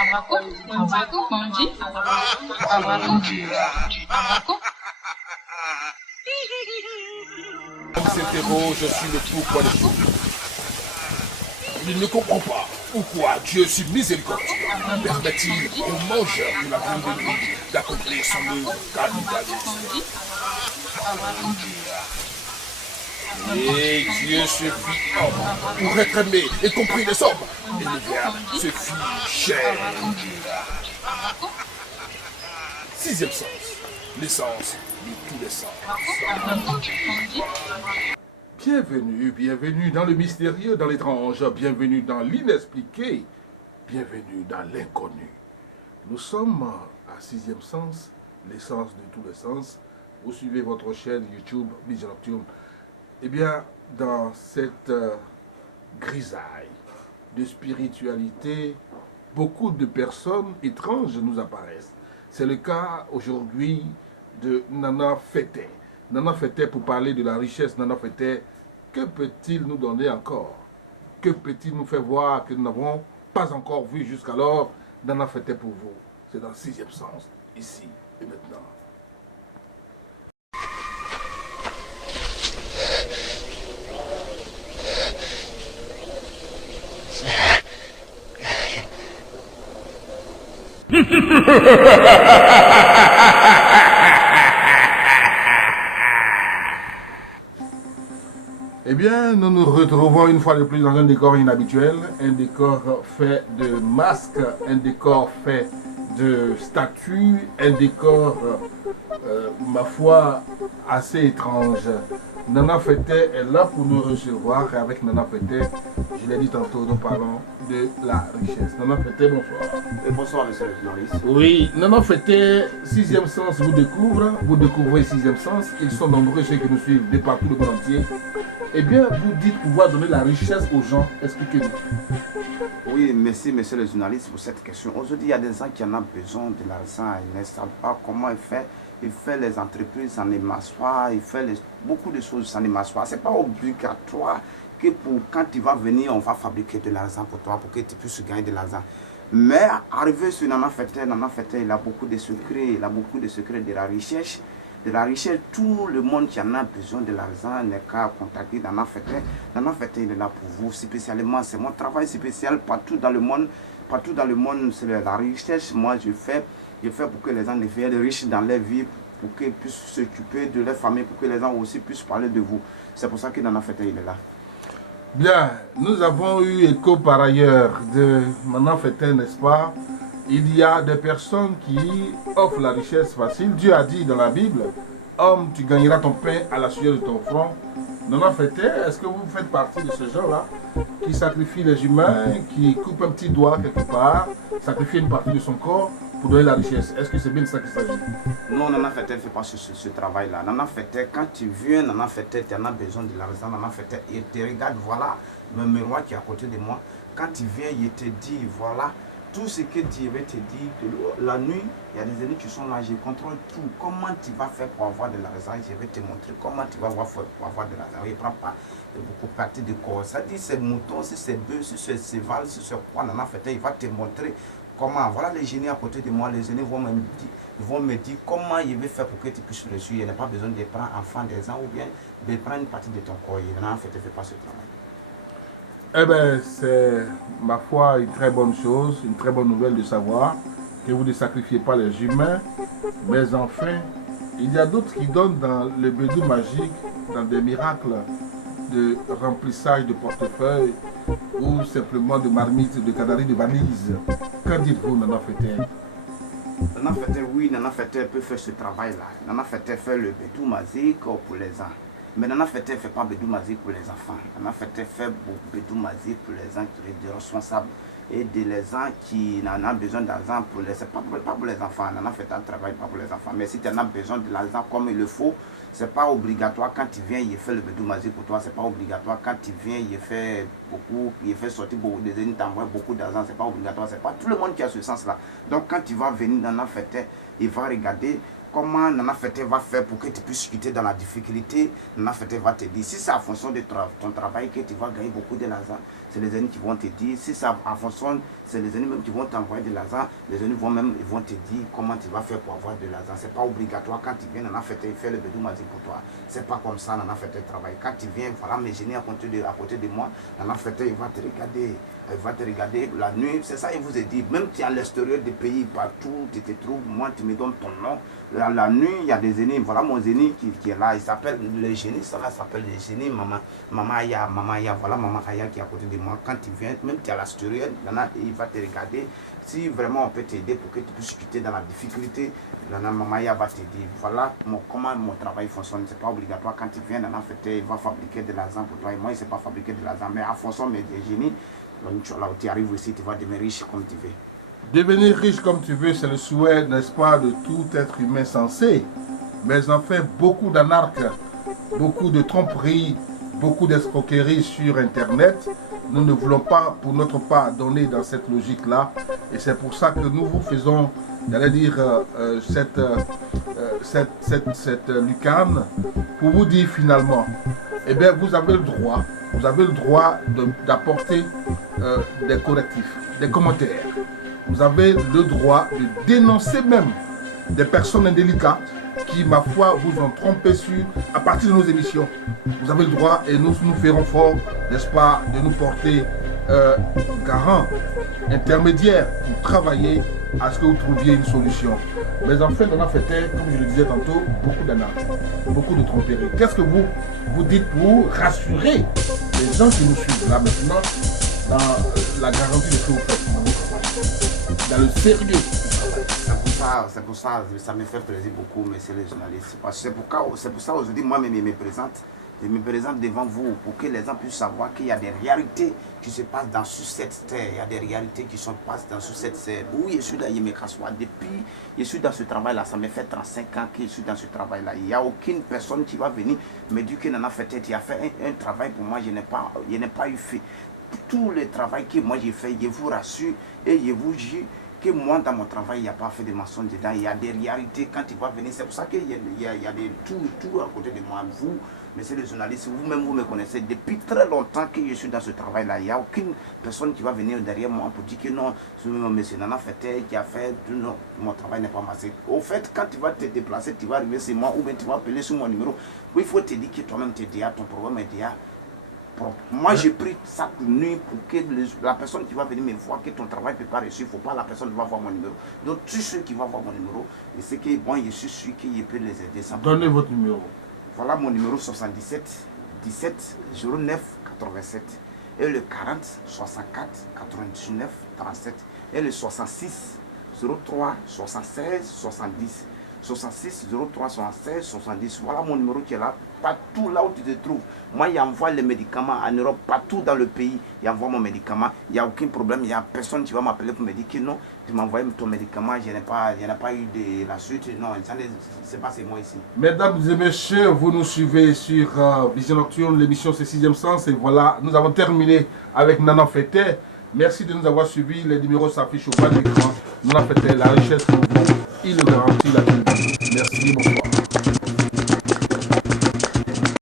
On s'interroge sur le pourquoi des choses. Il ne comprend pas pourquoi Dieu, si miséricordieux, permet-il au mangeur de la viande de lui d'accomplir son œuvre capitaliste. Et Dieu se fit homme pour être aimé et compris les hommes. Et le Verbe se fit chair. Sixième sens, l'essence de tous les sens. Bienvenue, bienvenue dans le mystérieux, dans l'étrange, bienvenue dans l'inexpliqué, bienvenue dans l'inconnu. Nous sommes à sixième sens, l'essence de tous les sens. Vous suivez votre chaîne YouTube, Vision Nocturne. Eh bien, dans cette grisaille de spiritualité, beaucoup de personnes étranges nous apparaissent. C'est le cas aujourd'hui de Nana Fété. Nana Fété, pour parler de la richesse, Nana Fété, que peut-il nous donner encore? Que peut-il nous faire voir que nous n'avons pas encore vu jusqu'alors? Nana Fété pour vous, c'est dans le sixième sens, ici et maintenant. Eh bien, nous nous retrouvons une fois de plus dans un décor inhabituel, un décor fait de masques, un décor fait de statues, un décor, ma foi, assez étrange. Nana Fété est là pour nous recevoir et avec Nana Fété, je l'ai dit tantôt, nous parlons de la richesse. Nana Fété, bonsoir. Et bonsoir, monsieur le journaliste. Oui, Nana Fété, sixième sens vous découvre, vous découvrez sixième sens. Ils sont nombreux ceux qui nous suivent de partout le monde entier. Eh bien, vous dites pouvoir donner la richesse aux gens. Expliquez-nous. Oui, merci, monsieur le journaliste, pour cette question. Aujourd'hui, il y a des gens qui en ont besoin de l'argent. Ils ne savent pas comment il fait. Il fait les entreprises en émassoir, il fait beaucoup de choses en émassoir. Ce n'est pas obligatoire que quand tu vas venir, on va fabriquer de l'argent pour toi, pour que tu puisses gagner de l'argent. Mais arrivé sur Nana Fété, il a beaucoup de secrets, il a beaucoup de secrets de la recherche. De la richesse, tout le monde qui en a besoin de l'argent n'est qu'à contacter Nana Fété. Nana Fété, il est là pour vous, spécialement. C'est mon travail spécial partout dans le monde. Partout dans le monde, c'est la richesse. Moi, je fais pour que les gens deviennent riches dans leur vie, pour qu'ils puissent s'occuper de leur famille, pour que les gens aussi puissent parler de vous. C'est pour ça que Nana Fété, il est là. Bien, nous avons eu écho par ailleurs de Nana Fété, n'est-ce pas? Il y a des personnes qui offrent la richesse facile. Dieu a dit dans la Bible, homme, tu gagneras ton pain à la sueur de ton front. Nana Fété, est-ce que vous faites partie de ce genre-là qui sacrifie les humains, qui coupe un petit doigt quelque part, sacrifie une partie de son corps pour donner la richesse? Est-ce que c'est bien de ça qu'il s'agit? Non, Nana Fété ne fait pas ce travail-là. Nana Fété, quand tu viens, Nana Fété, tu en as besoin de l'argent. Nana Fété, il te regarde, voilà, le miroir qui est à côté de moi. Quand tu viens, il te dit, voilà, tout ce que Dieu te dit, la nuit, il y a des ennemis qui sont là, je contrôle tout. Comment tu vas faire pour avoir de l'argent? Je vais te montrer comment tu vas faire pour avoir de l'argent. Il ne prend pas beaucoup partie de corps. Ça dit, c'est mouton, si c'est bœuf, si c'est cheval, si c'est quoi, Nana Fété, il va te montrer comment. Voilà les génies à côté de moi, les génies vont me dire comment il va faire pour que tu puisses réussir. Il n'y a pas besoin de prendre enfant des gens ou bien de prendre une partie de ton corps. Nana Fété ne fait pas ce travail. Eh bien, c'est, ma foi, une très bonne chose, une très bonne nouvelle de savoir que vous ne sacrifiez pas les humains, mais enfin, il y a d'autres qui donnent dans le bédou magique, dans des miracles de remplissage de portefeuille ou simplement de marmites, de canaries, de valises. Qu'en dites-vous, Nana Fété? Nana Fété, oui, Nana Fété peut faire ce travail-là. Nana Fété fait le bédou magique pour les gens. Mais Nana Fété ne fait pas bédou magique pour les enfants. Nana Fété fait bédou magique pour les gens qui sont responsables et les gens qui en ont besoin d'argent pour les... C'est pas pour les enfants. Nana Fété ne travaille pas pour les enfants. Mais si tu en as besoin de l'argent comme il le faut, c'est pas obligatoire quand tu viens, il fait le bédou magique pour toi. C'est pas obligatoire quand tu viens, il fait beaucoup, il fait sortir beaucoup de ennemis, t'envoie beaucoup d'argent. C'est pas obligatoire. C'est pas tout le monde qui a ce sens-là. Donc quand tu vas venir dans Nana Fété, il va regarder comment Nana Fete va faire pour que tu puisses quitter dans la difficulté. Nana Fete va te dire, si c'est en fonction de ton travail que tu vas gagner beaucoup de l'argent, c'est les ennemis qui vont te dire. Si c'est en fonction, c'est les ennemis même qui vont t'envoyer de l'argent, les ennemis vont te dire comment tu vas faire pour avoir de l'argent. C'est pas obligatoire quand tu viens Nana Fete faire le bédou mazi pour toi. C'est pas comme ça Nana Fete travaille. Quand tu viens, voilà mes génies à côté de moi, Nana Fete il va te regarder. Elle va te regarder la nuit, c'est ça, il vous a dit, même tu es à l'extérieur des pays, partout, tu te trouves, moi tu me donnes ton nom. La nuit, il y a des génies, voilà mon génie qui est là, il s'appelle, le génie, ça s'appelle le génie, maman Aya, voilà maman Aya qui est à côté de moi. Quand tu viens, même tu es à l'extérieur, il va te regarder. Si vraiment on peut t'aider pour que tu puisses quitter dans la difficulté, maman Aya va te dire, voilà comment mon travail fonctionne. C'est pas obligatoire, quand tu viens, il va fabriquer de l'argent pour toi. Et moi, il ne sait pas fabriquer de l'argent, mais en fonction des génies, là où tu arrives ici, tu vas devenir riche comme tu veux. Devenir riche comme tu veux, c'est le souhait, n'est-ce pas, de tout être humain sensé. Mais en fait, beaucoup d'anarques, beaucoup de tromperies, beaucoup d'escroqueries sur Internet. Nous ne voulons pas, pour notre part, donner dans cette logique-là. Et c'est pour ça que nous vous faisons, j'allais dire, cette lucarne, pour vous dire finalement, eh bien, vous avez le droit d'apporter des correctifs, des commentaires. Vous avez le droit de dénoncer même des personnes indélicates qui, ma foi, vous ont trompé à partir de nos émissions. Vous avez le droit et nous ferons fort, n'est-ce pas, de nous porter garant, intermédiaire pour travailler à ce que vous trouviez une solution. Mais en fait, on a fait, comme je le disais tantôt, beaucoup d'anarches, beaucoup de tromperies. Qu'est-ce que vous dites pour rassurer les gens qui nous suivent là maintenant dans la garantie de ce que vous faites dans votre travail, dans le sérieux? C'est pour ça, ça me fait plaisir beaucoup, messieurs les journalistes. C'est pour ça aujourd'hui, moi, je me présente devant vous pour que les gens puissent savoir qu'il y a des réalités qui se passent sur cette terre. Il y a des réalités qui se passent sur cette terre. Oui, je suis là, je me cassois. Depuis, je suis dans ce travail-là. Ça me fait 35 ans que je suis dans ce travail-là. Il n'y a aucune personne qui va venir me dire qu'il en a fait tête. Il a fait un travail pour moi, je n'ai pas eu fait. Tout le travail que moi j'ai fait, je vous rassure et je vous jure que moi dans mon travail, il n'y a pas fait de mensonge dedans. Il y a des réalités quand il va venir. C'est pour ça qu'il y a des tout à côté de moi. Vous, messieurs les journalistes, vous-même vous me connaissez depuis très longtemps que je suis dans ce travail-là. Il n'y a aucune personne qui va venir derrière moi pour dire que non, monsieur Nana Fete qui a fait, non, mon travail n'est pas massé. Au fait, quand tu vas te déplacer, tu vas arriver chez moi ou bien tu vas appeler sur mon numéro. Il faut te dire que toi-même tu es déjà, ton programme est déjà. Moi, j'ai pris chaque nuit pour que la personne qui va venir me voir que ton travail ne peut pas réussir. Il ne faut pas la personne va voir mon numéro. Donc, tous ceux qui vont voir mon numéro, et c'est que bon, je suis sûr qu'il peut les aider. Donnez votre numéro. Voilà mon numéro 77 17 09 87. Et le 40 64 99 37. Et le 66 03 76 70. 66 03 76 70. Voilà mon numéro qui est là. Partout là où tu te trouves. Moi, j'envoie les médicaments en Europe, partout dans le pays. J'envoie mon médicament. Il n'y a aucun problème. Il n'y a personne qui va m'appeler pour me dire que non, tu m'envoies ton médicament. Je n'ai pas eu de la suite. Non, c'est pas c'est moi ici. Mesdames et messieurs, vous nous suivez sur Vision Nocturne, l'émission c'est 6e Sens. Et voilà, nous avons terminé avec Nana Fete. Merci de nous avoir suivis. Les numéros s'affichent au bas de l'écran. Nana Fete, la richesse pour vous. Il le garantit la vie. Merci, bonsoir.